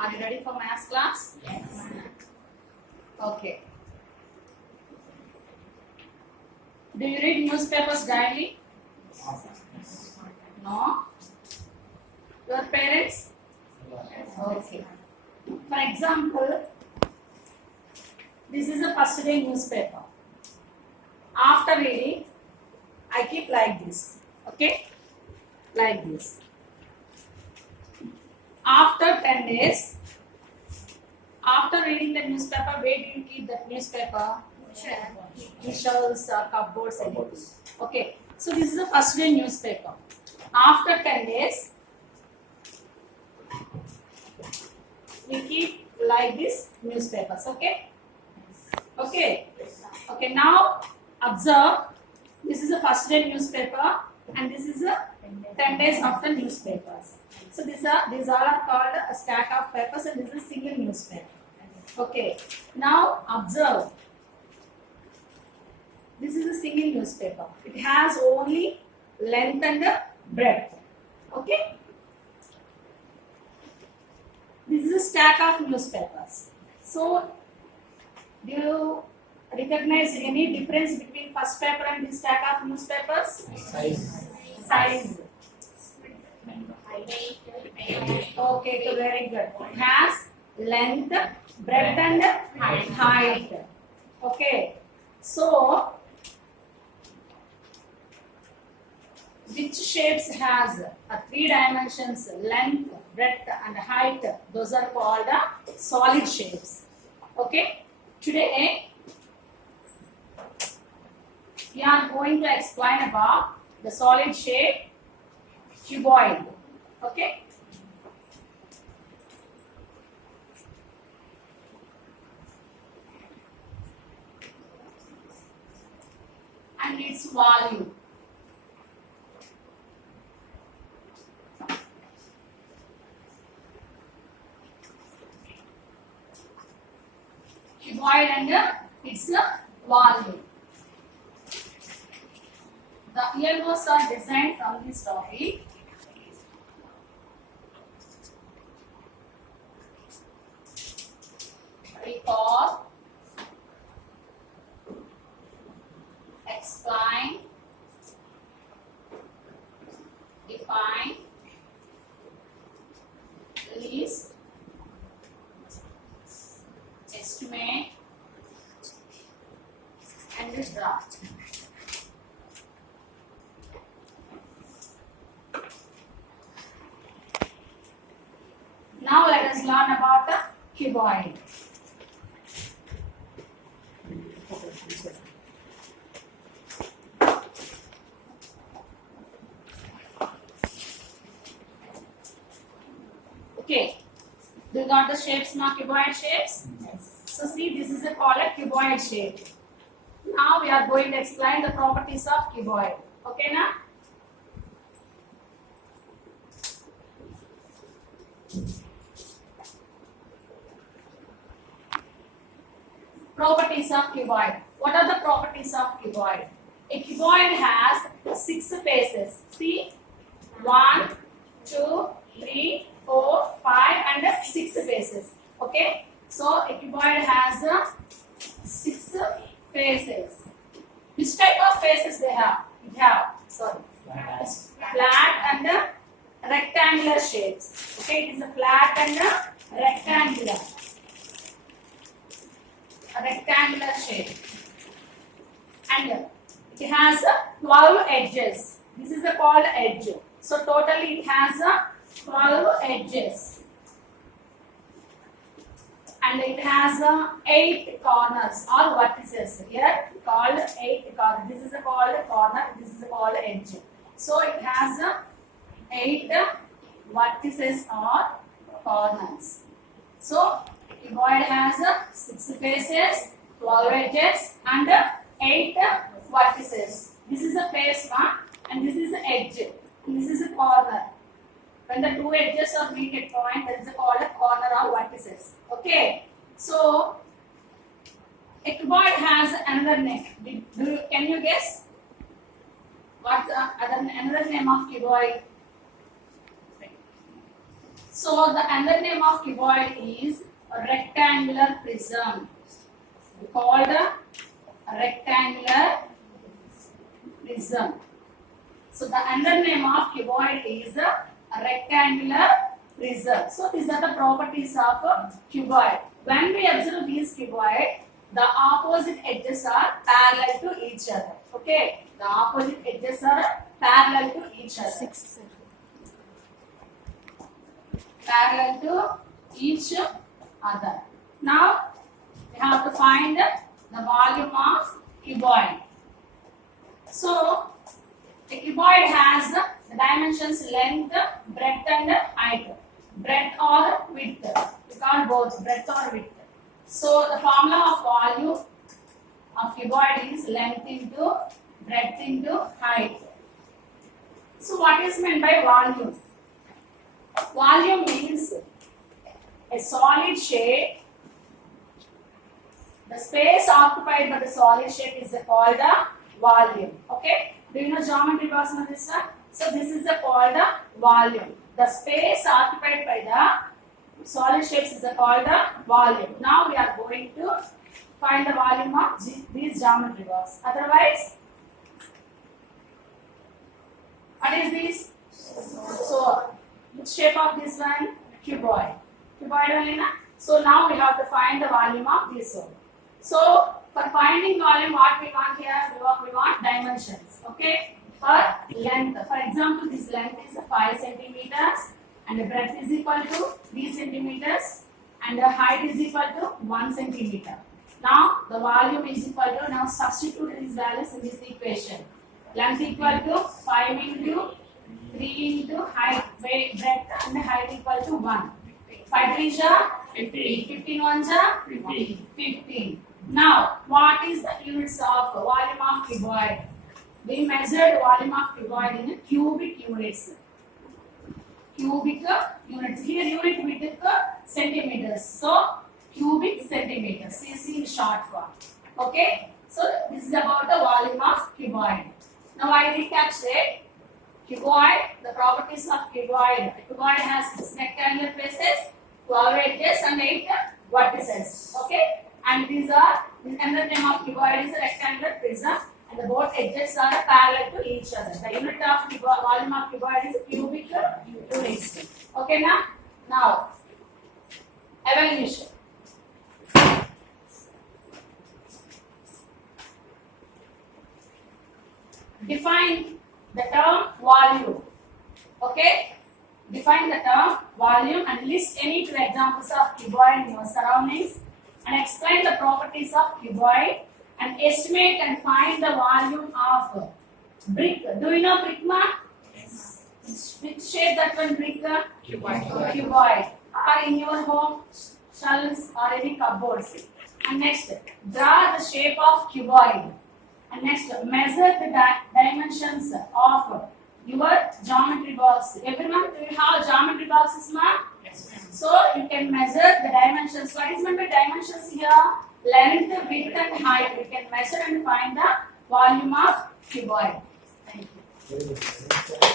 Are you ready for maths class? Yes. Okay. Do you read newspapers daily? No? Your parents? Okay. For example, this is a first day newspaper. After reading, I keep like this. Okay? Like this. After 10 days, after reading the newspaper, where do you keep that newspaper? In shelves or cupboards. Okay. So this is the first day newspaper. After 10 days, we keep like this newspapers. Okay? Okay. Okay. Now observe. This is the first day newspaper, and this is a 10 days after newspapers. So these all are called a stack of papers, and this is a single newspaper. Okay. Now observe. This is a single newspaper. It has only length and breadth. Okay. This is a stack of newspapers. So, do you recognize any difference between first paper and this stack of newspapers? Size. Okay, so very good. It has length, breadth and height. Okay. So, which shapes has three dimensions, length, breadth and height? Those are called solid shapes. Okay. Today, we are going to explain about the solid shape cuboid. Okay. And its volume. Cuboid and its volume. The earlobes are designed from this topic. Recall, explain, define, list, estimate, and draw. Now let us learn about the cuboid. Okay, do you got the shapes now, cuboid shapes? Yes. So see, this is called a cuboid shape. Now we are going to explain the properties of cuboid. Okay, now? Properties of cuboid. What are the properties of cuboid? A cuboid has 6 faces. See, 1, 2, 3, 4, 5 and 6 faces. Okay. So a cuboid has 6 faces. Which type of faces they have? It have flat and rectangular shapes. Okay, it is a flat and rectangular shape, and it has 12 edges. This is called edge. So totally it has 12 edges, and it has 8 corners or vertices. Here called 8 corners. This is called corner. This is called edge. So it has 8 vertices or corners. So cuboid has 6 faces, 12 edges, and 8 vertices. This is a face one, and this is an edge, and this is a corner. When the two edges are meet at point, that is called a corner or vertices. Okay. So a cuboid has another name. Can you guess? What's another name of cuboid? So the other name of cuboid is a rectangular prism. Called a rectangular prism. So the other name of cuboid is a rectangular prism. So these are the properties of a cuboid. When we observe these cuboid, the opposite edges are parallel to each other. Okay, the opposite edges are parallel to each other. Parallel to each other. Now we have to find the volume of cuboid. So the cuboid has the dimensions length, breadth and height. Breadth or width. We call both breadth or width. So the formula of volume of cuboid is length into breadth into height. So what is meant by volume? Volume means a solid shape. The space occupied by the solid shape is called the volume. Okay? Do you know geometry box on this one? So this is called the volume. The space occupied by the solid shapes is called the volume. Now we are going to find the volume of these geometry box. Otherwise, what is this? So, which shape of this one? Cuboid. Cuboid only na? So now we have to find the volume of this one. So for finding volume, what we want here? We want dimensions. Okay. For length. For example, this length is 5 centimeters and the breadth is equal to 3 centimeters and the height is equal to 1 centimeter. Now the volume is equal to, now substitute these values in this equation. Length equal to 5 into 3 into height, breadth and height equal to 1. 5 3 are 15. 15 1 are 15. Now, what is the units of volume of cuboid? We measured volume of cuboid in cubic units. Cubic units. Here unit we took centimeters. So, cubic centimeters. CC in short form. Okay. So, this is about the volume of cuboid. Now, I recapitulate. Cuboid, the properties of cuboid. Cuboid has 6 rectangular faces, 12 edges and 8 vertices. Okay. And these are, another name of cuboid is a rectangular prism and the both edges are parallel to each other. The unit of volume of cuboid is cubic units. Okay now evaluation. Define the term volume. Okay? Define the term volume and list any two examples of cuboid in your surroundings and explain the properties of cuboid and estimate and find the volume of brick. Do you know brick, ma? Yes. Which shape that one brick? Cuboid. Cuboid. Or in your home, shelves or any cupboards. And next, draw the shape of cuboid. And next, measure the dimensions of your geometry box. Everyone, do you have geometry boxes, ma? Yes, ma'am. So you can measure the dimensions. What is meant by dimensions here? Length, width, and height. We can measure and find the volume of cuboid. Thank you.